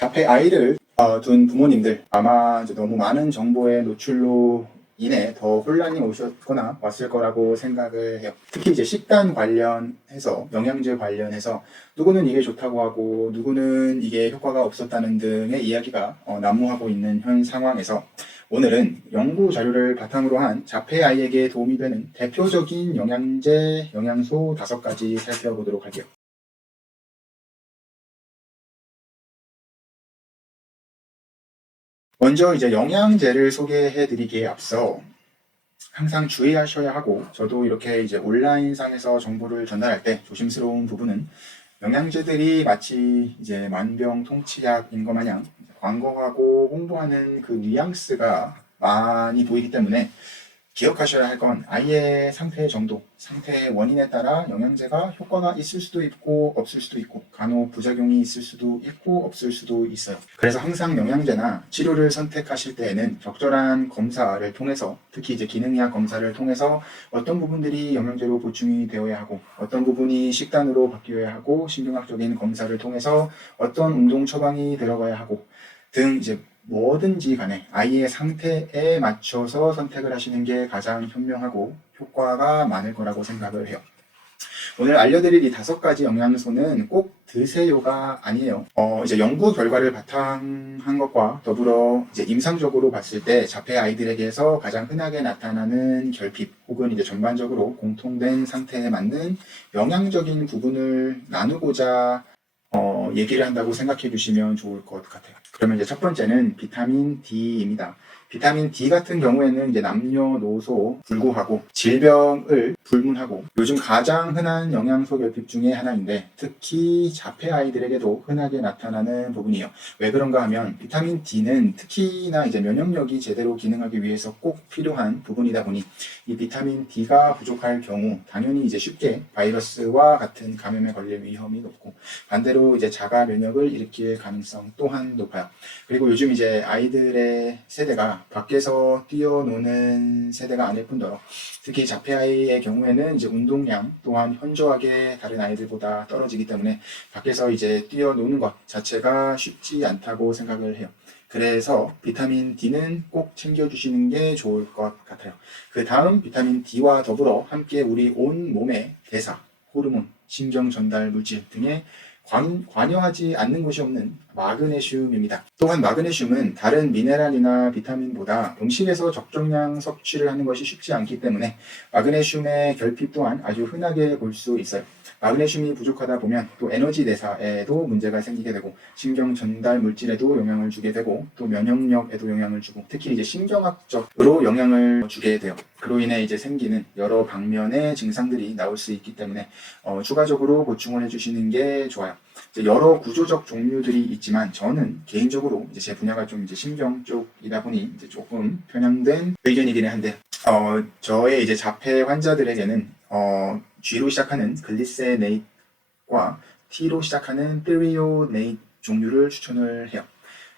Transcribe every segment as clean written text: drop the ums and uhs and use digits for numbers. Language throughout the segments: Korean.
자폐 아이를 둔 부모님들 아마 이제 너무 많은 정보의 노출로 인해 더 혼란이 오셨거나 왔을 거라고 생각을 해요. 특히 이제 식단 관련해서 영양제 관련해서 누구는 이게 좋다고 하고 누구는 이게 효과가 없었다는 등의 이야기가 난무하고 있는 현 상황에서 오늘은 연구 자료를 바탕으로 한 자폐 아이에게 도움이 되는 대표적인 영양제, 영양소 5가지 살펴보도록 할게요. 먼저 이제 영양제를 소개해 드리기에 앞서 항상 주의하셔야 하고, 저도 이렇게 이제 온라인상에서 정보를 전달할 때 조심스러운 부분은 영양제들이 마치 이제 만병통치약인 것 마냥 광고하고 홍보하는 그 뉘앙스가 많이 보이기 때문에 기억하셔야 할 건 아이의 상태의 정도, 상태의 원인에 따라 영양제가 효과가 있을 수도 있고 없을 수도 있고 간혹 부작용이 있을 수도 있고 없을 수도 있어요. 그래서 항상 영양제나 치료를 선택하실 때에는 적절한 검사를 통해서, 특히 이제 기능의학 검사를 통해서 어떤 부분들이 영양제로 보충이 되어야 하고 어떤 부분이 식단으로 바뀌어야 하고 신경학적인 검사를 통해서 어떤 운동 처방이 들어가야 하고 등 이제 뭐든지 간에 아이의 상태에 맞춰서 선택을 하시는 게 가장 현명하고 효과가 많을 거라고 생각을 해요. 오늘 알려드릴 이 5가지 영양소는 꼭 드세요가 아니에요. 이제 연구 결과를 바탕한 것과 더불어 이제 임상적으로 봤을 때 자폐 아이들에게서 가장 흔하게 나타나는 결핍 혹은 이제 전반적으로 공통된 상태에 맞는 영양적인 부분을 나누고자 얘기를 한다고 생각해 주시면 좋을 것 같아요. 그러면 이제 첫 번째는 비타민 D입니다. 비타민 D 같은 경우에는 이제 남녀노소 불구하고 질병을 불문하고 요즘 가장 흔한 영양소 결핍 중에 하나인데 특히 자폐 아이들에게도 흔하게 나타나는 부분이에요. 왜 그런가 하면 비타민 D는 특히나 이제 면역력이 제대로 기능하기 위해서 꼭 필요한 부분이다 보니 이 비타민 D가 부족할 경우 당연히 이제 쉽게 바이러스와 같은 감염에 걸릴 위험이 높고 반대로 이제 자가 면역을 일으킬 가능성 또한 높아요. 그리고 요즘 이제 아이들의 세대가 밖에서 뛰어노는 세대가 아닐 뿐더러 특히 자폐 아이의 경우에는 이제 운동량 또한 현저하게 다른 아이들보다 떨어지기 때문에 밖에서 이제 뛰어노는 것 자체가 쉽지 않다고 생각을 해요. 그래서 비타민 D는 꼭 챙겨주시는 게 좋을 것 같아요. 그 다음 비타민 D와 더불어 함께 우리 온 몸의 대사, 호르몬, 신경 전달 물질 등에 관여하지 않는 곳이 없는 마그네슘입니다. 또한 마그네슘은 다른 미네랄이나 비타민보다 음식에서 적정량 섭취를 하는 것이 쉽지 않기 때문에 마그네슘의 결핍 또한 아주 흔하게 볼 수 있어요. 마그네슘이 부족하다 보면 또 에너지 대사에도 문제가 생기게 되고 신경 전달 물질에도 영향을 주게 되고 또 면역력에도 영향을 주고 특히 이제 신경학적으로 영향을 주게 돼요. 그로 인해 이제 생기는 여러 방면의 증상들이 나올 수 있기 때문에 추가적으로 보충을 해주시는 게 좋아요. 이제 여러 구조적 종류들이 있지만 저는 개인적으로 이제 제 분야가 좀 이제 신경 쪽이다 보니 이제 조금 편향된 의견이기는 한데 저의 이제 자폐 환자들에게는 G로 시작하는 글리세네이트과 T로 시작하는 트리오네이트 종류를 추천을 해요.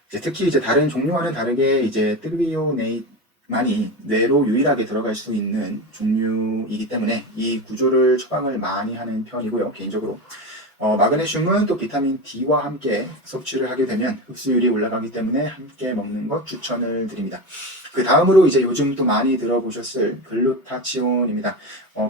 이제 특히 이제 다른 종류와는 다르게 이제 트리오네이트만이 뇌로 유일하게 들어갈 수 있는 종류이기 때문에 이 구조를 처방을 많이 하는 편이고요, 개인적으로. 마그네슘은 또 비타민 D와 함께 섭취를 하게 되면 흡수율이 올라가기 때문에 함께 먹는 것 추천을 드립니다. 그 다음으로 이제 요즘 또 많이 들어보셨을 글루타치온입니다.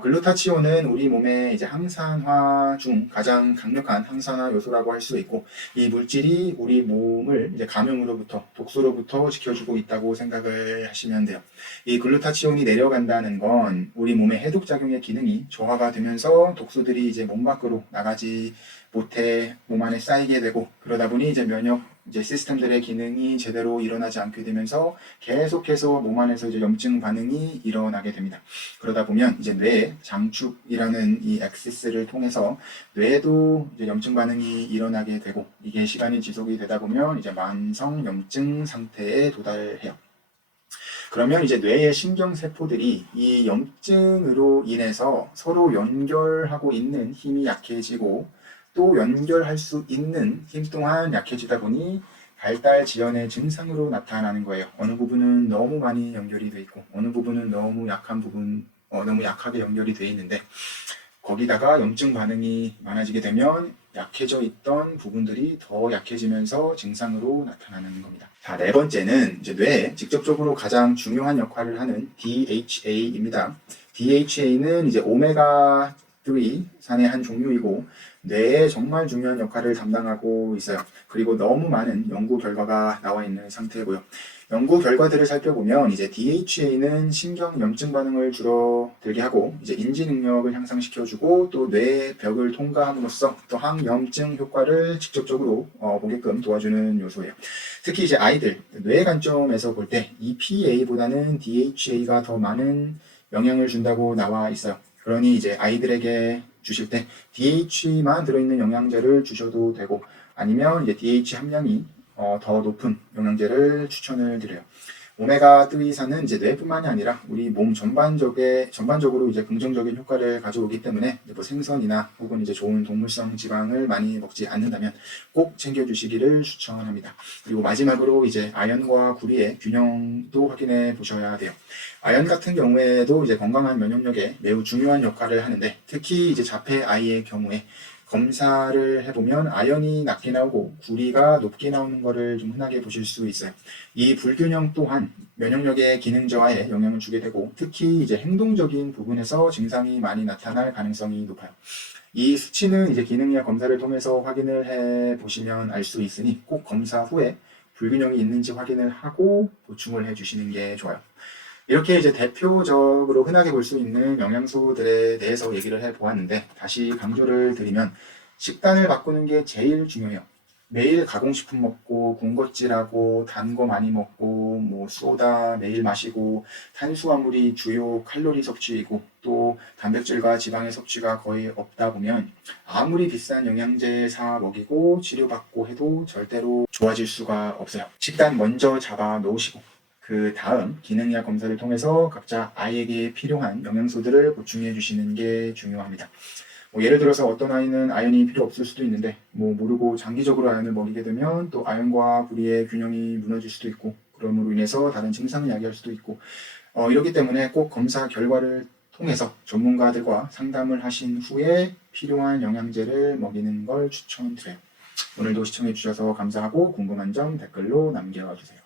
글루타치온은 우리 몸의 이제 항산화 중 가장 강력한 항산화 요소라고 할 수 있고 이 물질이 우리 몸을 이제 감염으로부터 독소로부터 지켜주고 있다고 생각을 하시면 돼요. 이 글루타치온이 내려간다는 건 우리 몸의 해독작용의 기능이 저하가 되면서 독소들이 이제 몸 밖으로 나가지 못해 몸 안에 쌓이게 되고 그러다 보니 이제 면역 이제 시스템들의 기능이 제대로 일어나지 않게 되면서 계속해서 몸 안에서 이제 염증 반응이 일어나게 됩니다. 그러다 보면 이제 뇌 장축이라는 이 엑시스를 통해서 뇌에도 이제 염증 반응이 일어나게 되고 이게 시간이 지속이 되다 보면 이제 만성 염증 상태에 도달해요. 그러면 이제 뇌의 신경세포들이 이 염증으로 인해서 서로 연결하고 있는 힘이 약해지고 또 연결할 수 있는 힘 또한 약해지다 보니 발달 지연의 증상으로 나타나는 거예요. 어느 부분은 너무 많이 연결이 돼 있고 어느 부분은 너무 약한 부분, 너무 약하게 연결이 돼 있는데 거기다가 염증 반응이 많아지게 되면 약해져 있던 부분들이 더 약해지면서 증상으로 나타나는 겁니다. 자, 네 번째는 이제 뇌에 직접적으로 가장 중요한 역할을 하는 DHA입니다. DHA는 이제 오메가3 산의 한 종류이고 뇌에 정말 중요한 역할을 담당하고 있어요. 그리고 너무 많은 연구 결과가 나와 있는 상태고요. 연구 결과들을 살펴보면 이제 DHA는 신경 염증 반응을 줄어들게 하고 이제 인지 능력을 향상시켜주고 또 뇌의 벽을 통과함으로써 또 항염증 효과를 직접적으로 보게끔 도와주는 요소예요. 특히 이제 아이들 뇌 관점에서 볼 때 EPA보다는 DHA가 더 많은 영향을 준다고 나와 있어요. 그러니 이제 아이들에게 주실 때 DH만 들어있는 영양제를 주셔도 되고 아니면 이제 DH 함량이 더 높은 영양제를 추천을 드려요. 오메가3산은 이제 뇌뿐만이 아니라 우리 몸 전반적으로 이제 긍정적인 효과를 가져오기 때문에 뭐 생선이나 혹은 이제 좋은 동물성 지방을 많이 먹지 않는다면 꼭 챙겨주시기를 추천합니다. 그리고 마지막으로 이제 아연과 구리의 균형도 확인해 보셔야 돼요. 아연 같은 경우에도 이제 건강한 면역력에 매우 중요한 역할을 하는데 특히 이제 자폐 아이의 경우에 검사를 해보면 아연이 낮게 나오고 구리가 높게 나오는 것을 좀 흔하게 보실 수 있어요. 이 불균형 또한 면역력의 기능 저하에 영향을 주게 되고 특히 이제 행동적인 부분에서 증상이 많이 나타날 가능성이 높아요. 이 수치는 이제 기능의학 검사를 통해서 확인을 해 보시면 알 수 있으니 꼭 검사 후에 불균형이 있는지 확인을 하고 보충을 해 주시는 게 좋아요. 이렇게 이제 대표적으로 흔하게 볼 수 있는 영양소들에 대해서 얘기를 해 보았는데 다시 강조를 드리면 식단을 바꾸는 게 제일 중요해요. 매일 가공식품 먹고 군것질하고 단 거 많이 먹고 뭐 소다 매일 마시고 탄수화물이 주요 칼로리 섭취이고 또 단백질과 지방의 섭취가 거의 없다 보면 아무리 비싼 영양제 사 먹이고 치료받고 해도 절대로 좋아질 수가 없어요. 식단 먼저 잡아 놓으시고 그 다음 기능의학 검사를 통해서 각자 아이에게 필요한 영양소들을 보충해 주시는 게 중요합니다. 예를 들어서 어떤 아이는 아연이 필요 없을 수도 있는데 모르고 장기적으로 아연을 먹이게 되면 또 아연과 구리의 균형이 무너질 수도 있고 그럼으로 인해서 다른 증상을 야기할 수도 있고 이렇기 때문에 꼭 검사 결과를 통해서 전문가들과 상담을 하신 후에 필요한 영양제를 먹이는 걸 추천드려요. 오늘도 시청해 주셔서 감사하고 궁금한 점 댓글로 남겨주세요.